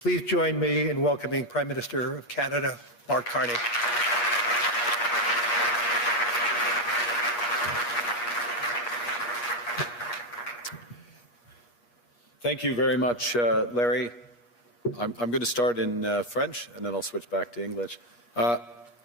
Please join me in welcoming Prime Minister of Canada, Mark Carney. Thank you very much, Larry. I'm going to start in French, and then I'll switch back to English.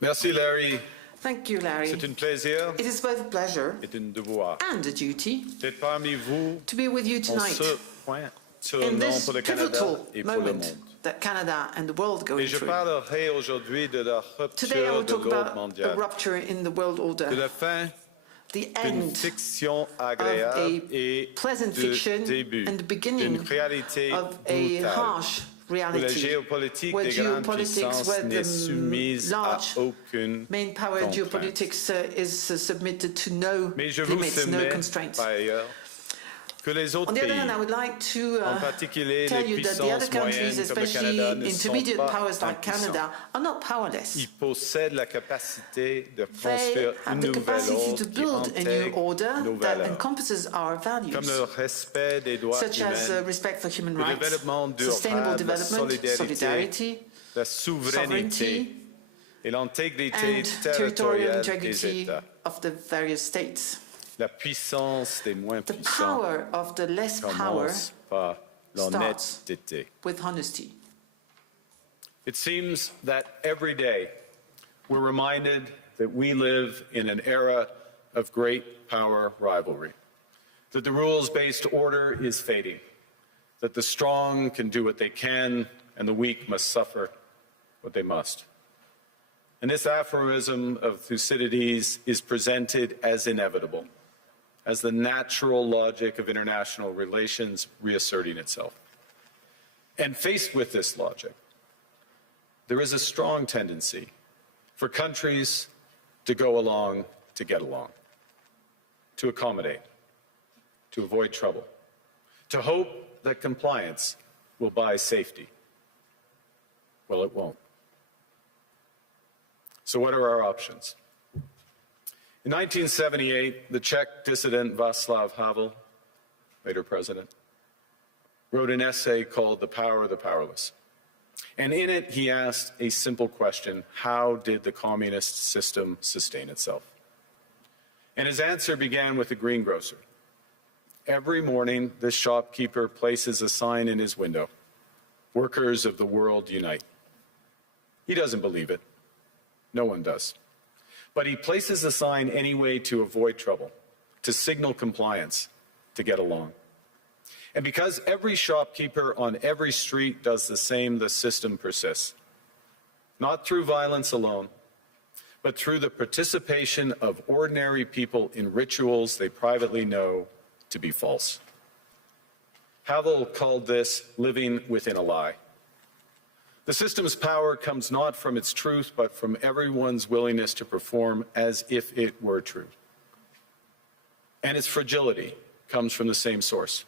Merci, Larry. Thank you, Larry. C'est un plaisir. It is both a pleasure et un devoir and a duty d'être parmi vous to be with you tonight en ce point in this pour le Canada pivotal et pour le moment monde. that Canada and the world go Et je through. parlerai aujourd'hui de la Today I rupture will de talk l'ordre about the mondial, rupture in the world de order, la fin the d'une end fiction of agréable a et pleasant du fiction début and the beginning d'une réalité of a brutale. harsh Où la reality, géopolitique where des grandes geopolitics, puissances where n'est soumise the à large aucune main power contrainte. geopolitics is submitted to no Mais je vous limits, no soumets, constraints. par ailleurs, que les autres On the other pays, hand, I would like to en particulier tell les you that the other puissances countries, moyennes comme le especially Canada, ne sont intermediate pas powers like impuissants. Canada, are not powerless. Ils possèdent la capacité de They construire have une the nouvelle capacity ordre to qui build a new intègre order nos that valeurs, encompasses our values, comme le respect des droits such as humains, respect for human le rights, développement sustainable durable, la development, solidarity, la souveraineté sovereignty, et l'intégrité and territorial territoriale des integrity États. of the various states. La puissance des moins The puissants power of the less power commence par l'honnêteté. with honesty. It seems that every day we're reminded that we live in an era of great power rivalry, that the rules-based order is fading, that the strong can do what they can and the weak must suffer what they must. And this aphorism of Thucydides is presented as inevitable, as the natural logic of international relations reasserting itself. And faced with this logic, there is a strong tendency for countries to go along to get along, to accommodate, to avoid trouble, to hope that compliance will buy safety. Well, it won't. So what are our options? In 1978, the Czech dissident Václav Havel, later president, wrote an essay called The Power of the Powerless. And in it, he asked a simple question: how did the communist system sustain itself? And his answer began with the greengrocer. Every morning, this shopkeeper places a sign in his window: "Workers of the world unite." He doesn't believe it. No one does. But he places a sign anyway to avoid trouble, to signal compliance, to get along. And because every shopkeeper on every street does the same, the system persists. Not through violence alone, but through the participation of ordinary people in rituals they privately know to be false. Havel called this living within a lie. The system's power comes not from its truth, but from everyone's willingness to perform as if it were true. And its fragility comes from the same source.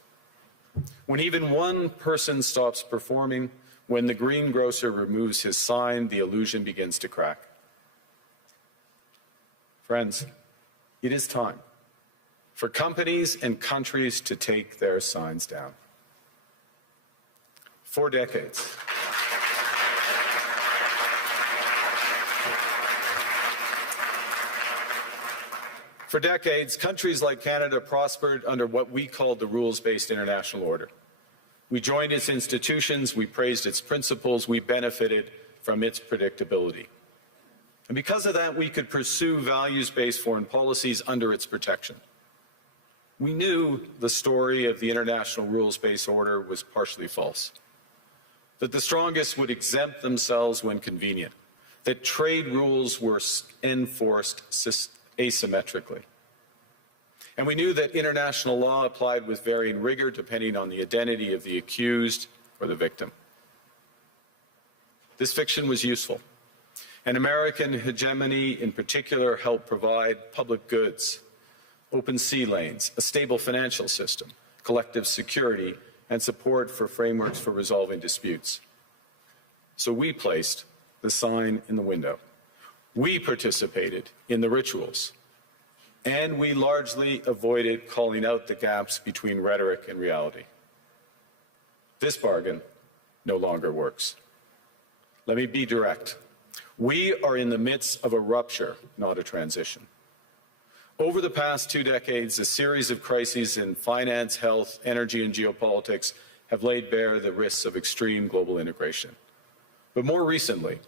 When even one person stops performing, when the greengrocer removes his sign, the illusion begins to crack. Friends, it is time for companies and countries to take their signs down. For decades, countries like Canada prospered under what we called the rules-based international order. We joined its institutions, we praised its principles, we benefited from its predictability. And because of that, we could pursue values-based foreign policies under its protection. We knew the story of the international rules-based order was partially false, that the strongest would exempt themselves when convenient, that trade rules were enforced asymmetrically. And we knew that international law applied with varying rigor depending on the identity of the accused or the victim. This fiction was useful, and American hegemony in particular helped provide public goods, open sea lanes, a stable financial system, collective security, and support for frameworks for resolving disputes. So we placed the sign in the window. We participated in the rituals, and we largely avoided calling out the gaps between rhetoric and reality. This bargain no longer works. Let me be direct. We are in the midst of a rupture, not a transition. Over the past 2 decades, a series of crises in finance, health, energy, and geopolitics have laid bare the risks of extreme global integration. But more recently,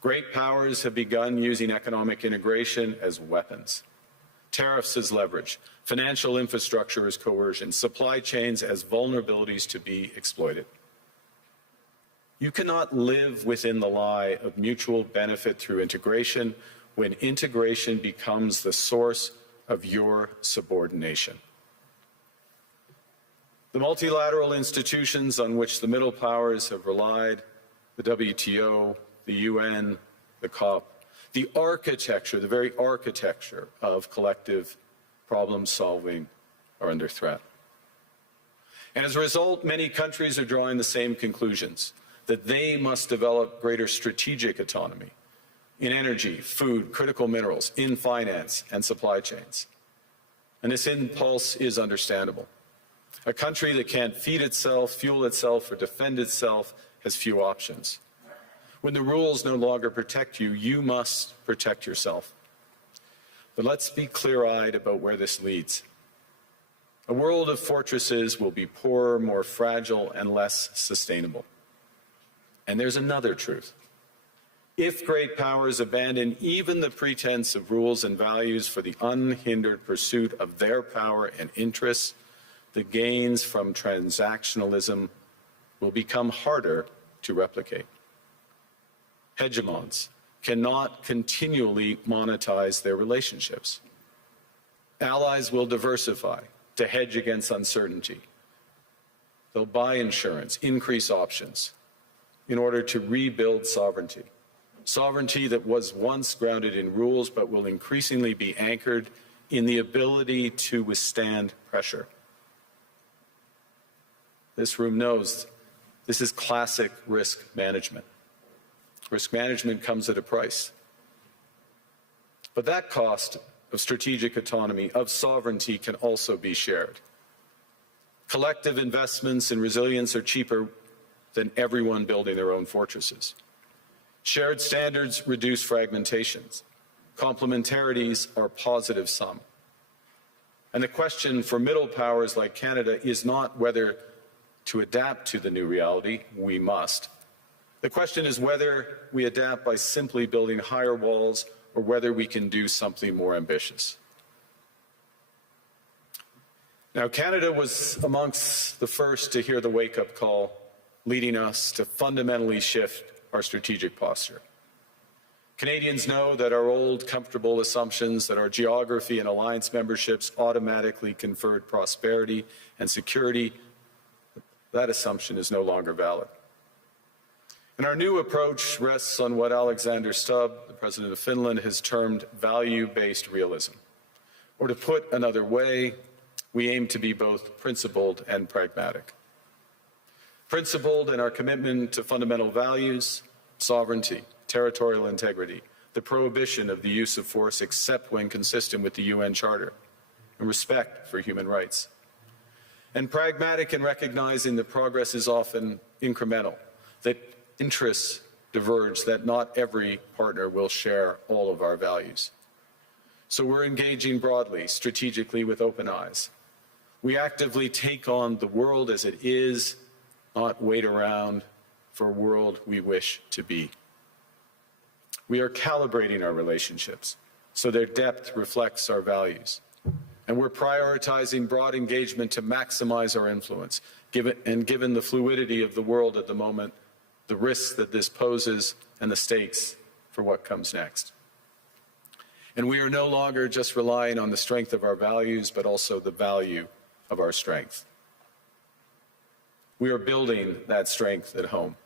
great powers have begun using economic integration as weapons. Tariffs as leverage, financial infrastructure as coercion, supply chains as vulnerabilities to be exploited. You cannot live within the lie of mutual benefit through integration when integration becomes the source of your subordination. The multilateral institutions on which the middle powers have relied, the WTO, the UN, the COP, the architecture, the very architecture of collective problem solving are under threat. And as a result, many countries are drawing the same conclusions, that they must develop greater strategic autonomy in energy, food, critical minerals, in finance and supply chains. And this impulse is understandable. A country that can't feed itself, fuel itself, or defend itself has few options. When the rules no longer protect you, you must protect yourself. But let's be clear-eyed about where this leads. A world of fortresses will be poorer, more fragile, and less sustainable. And there's another truth. If great powers abandon even the pretense of rules and values for the unhindered pursuit of their power and interests, the gains from transactionalism will become harder to replicate. Hegemons cannot continually monetize their relationships. Allies will diversify to hedge against uncertainty. They'll buy insurance, increase options, in order to rebuild sovereignty. Sovereignty that was once grounded in rules but will increasingly be anchored in the ability to withstand pressure. This room knows this is classic risk management. Risk management comes at a price. But that cost of strategic autonomy, of sovereignty, can also be shared. Collective investments in resilience are cheaper than everyone building their own fortresses. Shared standards reduce fragmentations. Complementarities are positive sum. And the question for middle powers like Canada is not whether to adapt to the new reality. We must. The question is whether we adapt by simply building higher walls or whether we can do something more ambitious. Now, Canada was amongst the first to hear the wake-up call, leading us to fundamentally shift our strategic posture. Canadians know that our old, comfortable assumptions that our geography and alliance memberships automatically conferred prosperity and security, that assumption is no longer valid. And our new approach rests on what Alexander Stubb, the President of Finland, has termed value-based realism. Or to put another way, we aim to be both principled and pragmatic. Principled in our commitment to fundamental values, sovereignty, territorial integrity, the prohibition of the use of force except when consistent with the UN Charter, and respect for human rights. And pragmatic in recognizing that progress is often incremental, that interests diverge, that not every partner will share all of our values. So we're engaging broadly, strategically, with open eyes. We actively take on the world as it is, not wait around for a world we wish to be. We are calibrating our relationships so their depth reflects our values. And we're prioritizing broad engagement to maximize our influence, given the fluidity of the world at the moment, the risks that this poses, and the stakes for what comes next. And we are no longer just relying on the strength of our values, but also the value of our strength. We are building that strength at home.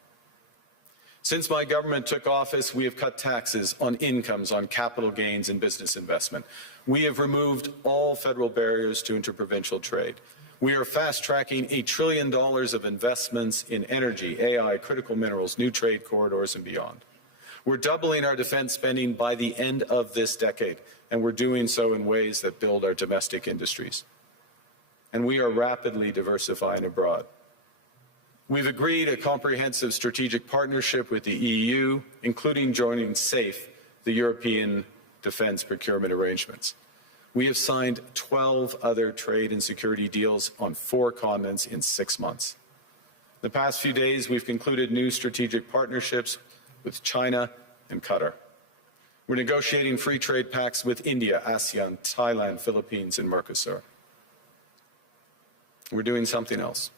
Since my government took office, we have cut taxes on incomes, on capital gains, and business investment. We have removed all federal barriers to interprovincial trade. We are fast-tracking $1 trillion of investments in energy, AI, critical minerals, new trade corridors, and beyond. We're doubling our defense spending by the end of this decade, and we're doing so in ways that build our domestic industries. And we are rapidly diversifying abroad. We've agreed a comprehensive strategic partnership with the EU, including joining SAFE, the European Defence Procurement Arrangements. We have signed 12 other trade and security deals on 4 continents in 6 months. The past few days, we've concluded new strategic partnerships with China and Qatar. We're negotiating free trade pacts with India, ASEAN, Thailand, Philippines, and Mercosur. We're doing something else.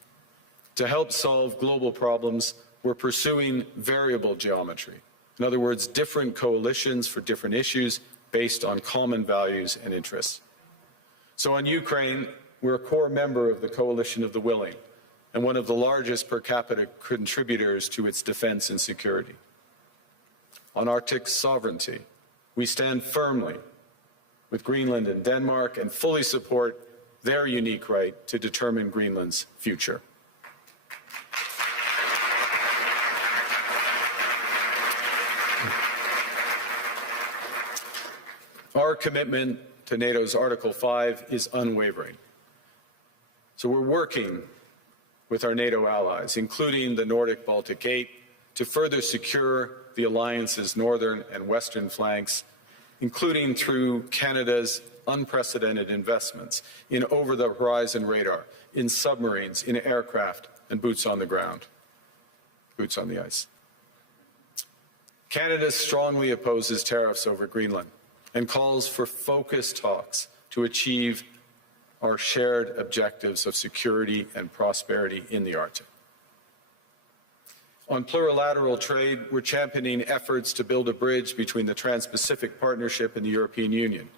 To help solve global problems, we're pursuing variable geometry. In other words, different coalitions for different issues based on common values and interests. So on Ukraine, we're a core member of the Coalition of the Willing and one of the largest per capita contributors to its defense and security. On Arctic sovereignty, we stand firmly with Greenland and Denmark and fully support their unique right to determine Greenland's future. Our commitment to NATO's Article 5 is unwavering. So we're working with our NATO allies, including the Nordic-Baltic 8, to further secure the alliance's northern and western flanks, including through Canada's unprecedented investments in over-the-horizon radar, in submarines, in aircraft, and boots on the ground, boots on the ice. Canada strongly opposes tariffs over Greenland and calls for focused talks to achieve our shared objectives of security and prosperity in the Arctic. On plurilateral trade, we're championing efforts to build a bridge between the Trans-Pacific Partnership and the European Union,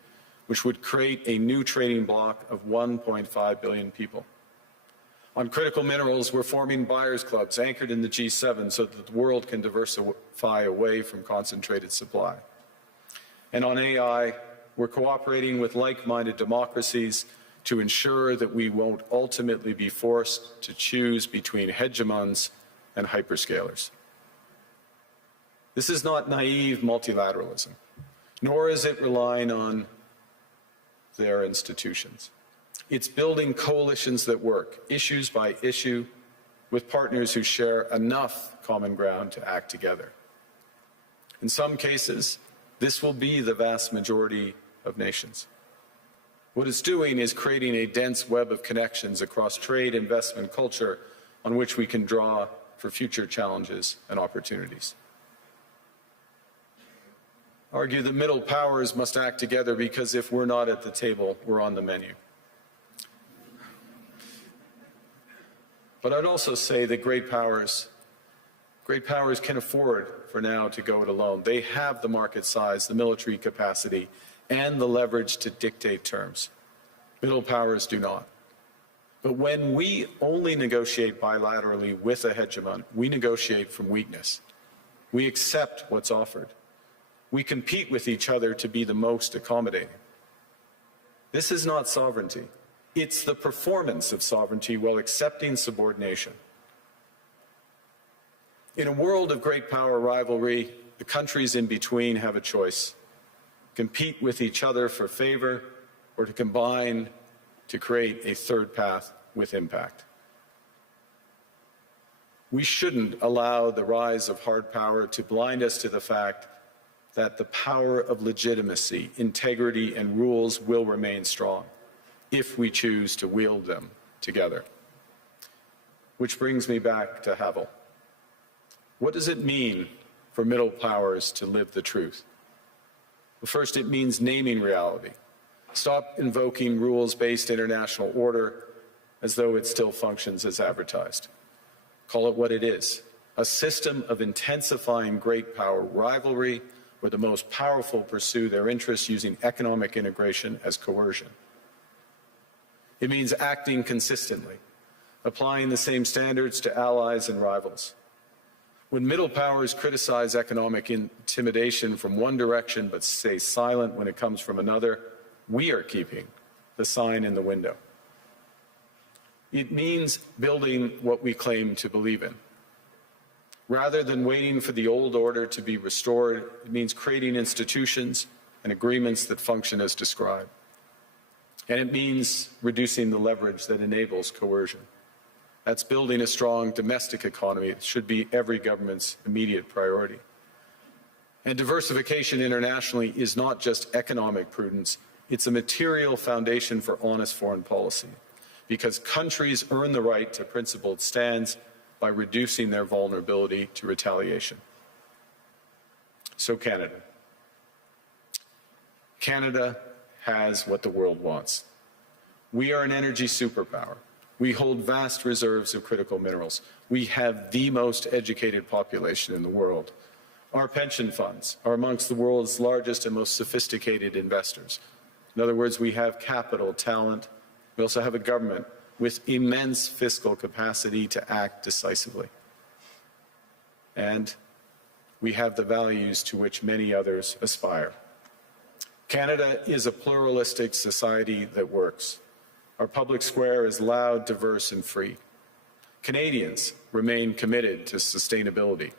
which would create a new trading bloc of 1.5 billion people. On critical minerals, we're forming buyers' clubs anchored in the G7 so that the world can diversify away from concentrated supply. And on AI, we're cooperating with like-minded democracies to ensure that we won't ultimately be forced to choose between hegemons and hyperscalers. This is not naive multilateralism, nor is it relying on their institutions. It's building coalitions that work, issues by issue, with partners who share enough common ground to act together. In some cases, this will be the vast majority of nations. What it's doing is creating a dense web of connections across trade, investment, culture, on which we can draw for future challenges and opportunities. I argue that middle powers must act together because if we're not at the table, we're on the menu. But I'd also say that great powers can afford for now to go it alone. They have the market size, the military capacity, and the leverage to dictate terms. Middle powers do not. But when we only negotiate bilaterally with a hegemon, we negotiate from weakness. We accept what's offered. We compete with each other to be the most accommodating. This is not sovereignty. It's the performance of sovereignty while accepting subordination. In a world of great power rivalry, the countries in between have a choice: compete with each other for favor, or to combine to create a third path with impact. We shouldn't allow the rise of hard power to blind us to the fact that the power of legitimacy, integrity, and rules will remain strong if we choose to wield them together. Which brings me back to Havel. What does it mean for middle powers to live the truth? Well, first, it means naming reality. Stop invoking rules-based international order as though it still functions as advertised. Call it what it is: a system of intensifying great power rivalry where the most powerful pursue their interests using economic integration as coercion. It means acting consistently, applying the same standards to allies and rivals. When middle powers criticize economic intimidation from one direction but stay silent when it comes from another, we are keeping the sign in the window. It means building what we claim to believe in. Rather than waiting for the old order to be restored, it means creating institutions and agreements that function as described. And it means reducing the leverage that enables coercion. That's building a strong domestic economy. It should be every government's immediate priority. And diversification internationally is not just economic prudence, it's a material foundation for honest foreign policy, because countries earn the right to principled stands by reducing their vulnerability to retaliation. So Canada. Canada has what the world wants. We are an energy superpower. We hold vast reserves of critical minerals. We have the most educated population in the world. Our pension funds are amongst the world's largest and most sophisticated investors. In other words, we have capital, talent. We also have a government with immense fiscal capacity to act decisively. And we have the values to which many others aspire. Canada is a pluralistic society that works. Our public square is loud, diverse, and free. Canadians remain committed to sustainability.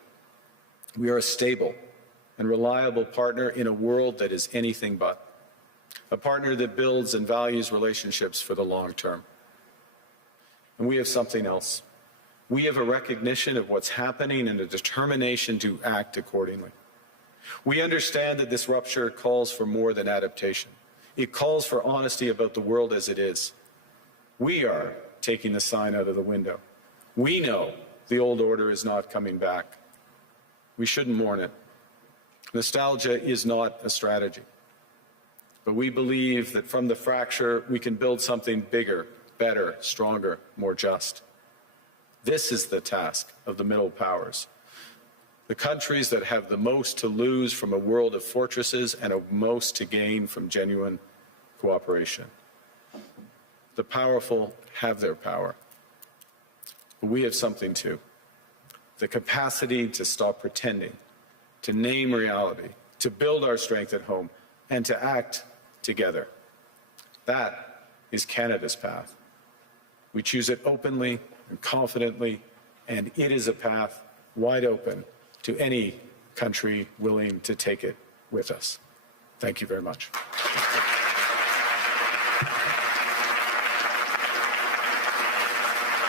We are a stable and reliable partner in a world that is anything but. A partner that builds and values relationships for the long term. And we have something else. We have a recognition of what's happening and a determination to act accordingly. We understand that this rupture calls for more than adaptation. It calls for honesty about the world as it is. We are taking the sign out of the window. We know the old order is not coming back. We shouldn't mourn it. Nostalgia is not a strategy. But we believe that from the fracture, we can build something bigger, better, stronger, more just. This is the task of the middle powers. The countries that have the most to lose from a world of fortresses and the most to gain from genuine cooperation. The powerful have their power. But we have something too. The capacity to stop pretending, to name reality, to build our strength at home, and to act together. That is Canada's path. We choose it openly and confidently, and it is a path wide open to any country willing to take it with us. Thank you very much.